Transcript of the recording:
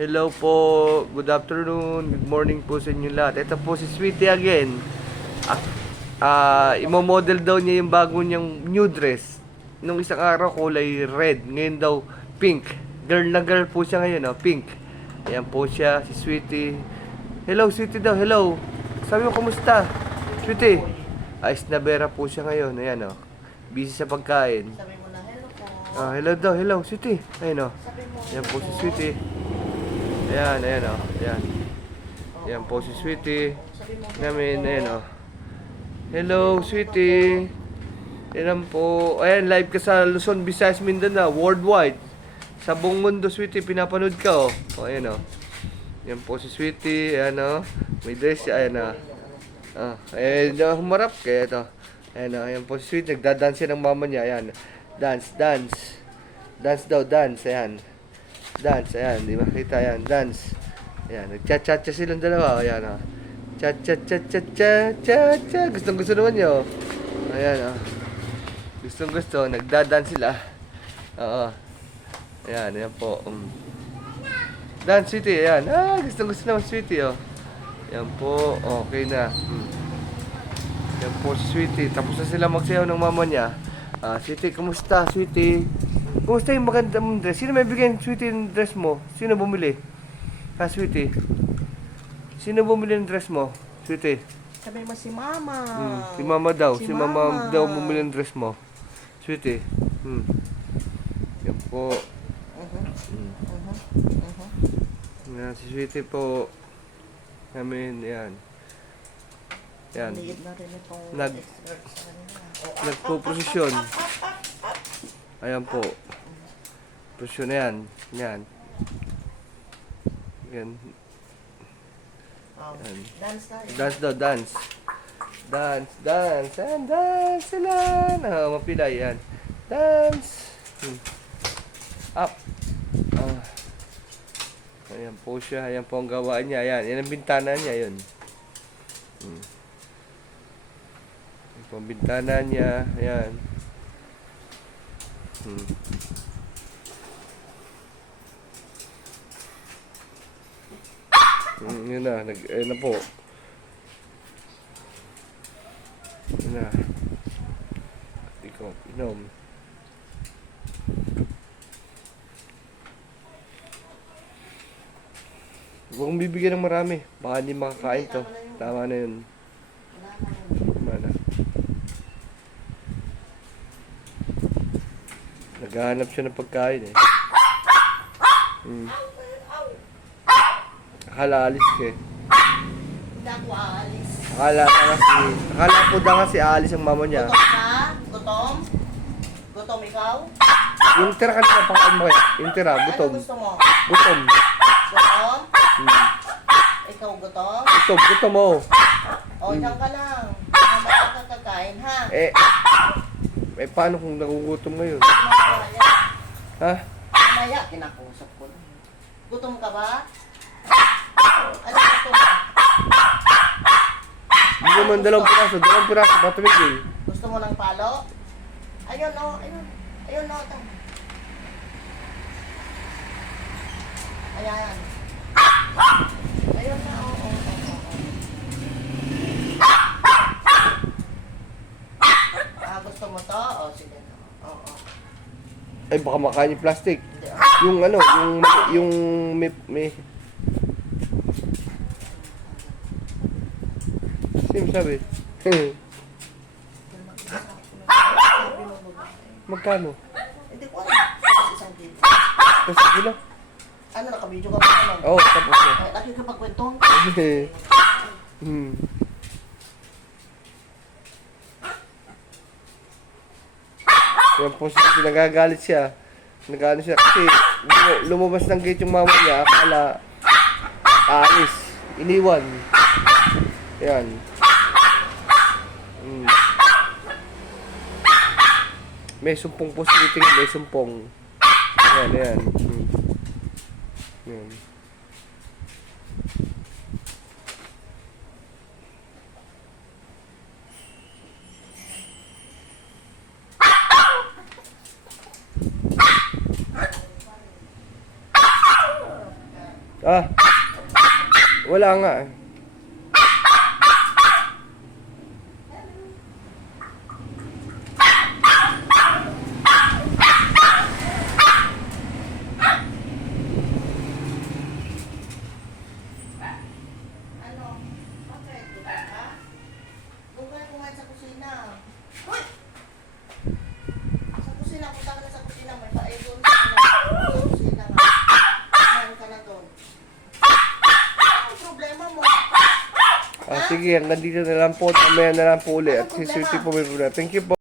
Hello po, good afternoon, good morning po sa inyo lahat. Ito po si Sweetie again. Imo-model daw niya yung bago niyang new dress. Nung isang araw kulay red, ngayon daw pink. Girl na girl po siya ngayon, oh, pink. Ayan po siya, si Sweetie. Hello, Sweetie daw, hello. Sabi mo, kumusta? Sweetie. Ice na vera po siya ngayon, ayan oh. Busy sa pagkain. Sabi mo na hello po. Hello daw, hello, Sweetie. Ayan oh. Sabi mo Ayan po hello si po. Sweetie. Ayan, ayan o. Ayan. Ayan po si Sweetie. Sabi mo Namin, ayan o. Hello, Sweetie. Ayan po. Ayan, live ka sa Luzon, Visayas, Mindanao. Worldwide. Sa buong mundo, Sweetie, pinapanood ka o. O, ayan o. Ayan po si Sweetie. Ayan o. May dress siya. Ayan o. Ayan, humarap. Kaya ito. Ayan o. Ayan po si Sweetie. Nagdadance siya ng mama niya. Ayan. Dance, dance. Dance daw, dance. Ayan. Dance, ayan, di makita yan, dance. Ayan, nagcha-cha-cha silang dalawa, ayan o. Cha-cha-cha-cha-cha-cha-cha. Gustong-gusto naman nyo. Ayan o. Gustong-gusto, nagda-dance sila. Oo. Ayan, ayan po. Dance, Sweetie, ayan. Gustong-gusto naman, Sweetie, o. Ayan po, okay na. Ayan po si Sweetie. Tapos na sila magsayaw ng mama niya. Sweetie, kumusta, Sweetie? Kumusta yung maganda mong dress? Sino may bigyan, Sweetie, yung dress mo? Sino bumili? Sweetie? Sino bumili ng dress mo? Sweetie? Sabi mo si mama. Si mama daw. Si mama mama daw bumili ng dress mo. Sweetie? Yan po. Yan, si Sweetie po. Amin, yan. Yan. Liit na rin itong experts sa kanila. Nagpo-prosesyon. Ayan po. Prosesyon na yan. Yan. Yan. Yan. Dance tayo. Dance daw, dance. Dance, dance. Ayan, dance sila. Mapilay, yan. Dance. Up. Ayan po siya. Ayan po ang gawaan niya. Ayan. Yan ang bintana niya, yun. Ayan po ang bintana niya. Ayan. Yun na, ayun na po. Yun na. Ikaw, inom. Huwag kong bibigyan ng marami. Baka hindi makakain to. Tama na yun. Tama na. Naghahanap siya ng pagkain eh. Akala alis ka eh. Hindi ako aalis. Akala po daw kasi aalis ang mama niya. Gutom ka? Gutom? Gutom ikaw? Yung tira kanina pakain mo kaya. Yung tira, gutom. Ano gusto mo? Gutom. Gutom? Ikaw gutom? Gutom mo. O, diyan ka lang. Mamaya ka kakain, ha? Paano kung nagugutom ngayon? Mamaya. Ha? Mamaya, kinakusap ko lang. Gutom ka ba? Ano gusto mo? Hindi naman dalawang piraso, matumigil. Gusto mo ng palo? Ayun, o. Ayun. Ayun, o. Ayan. Ayun na, o. Gusto mo to? O, sige na. Oo. Ay, baka makain yung plastic. Hindi, o. Yung ano, yung may... Sino sabi? Magkano? Hindi ko alam. Tapos isang kilo. Kasi kilo? Ano, nakabidyo ka ba naman? Oo, tapos na. Ay, nakikipagkwentong? Yan po siya, nagagalit siya. Nagano siya kasi lumabas ng gate yung mama niya, akala aalis, iniwan. Yan. May sumpong po si Iting, may sumpong. Yan, yan. Yan. Ah, wala nga eh. Ano? Bakit? Ha? Doon kayo kumain sa kusina. Hoy! Sa kusina, punta ka na sa kusina. May bae doon. Sa kusina nga. Kumain ka na doon. Ano problema mo? Ah, sige, hanggang dito na lang po. Mamaya na lang po ulit. At si Sweetie po may problema. Thank you po.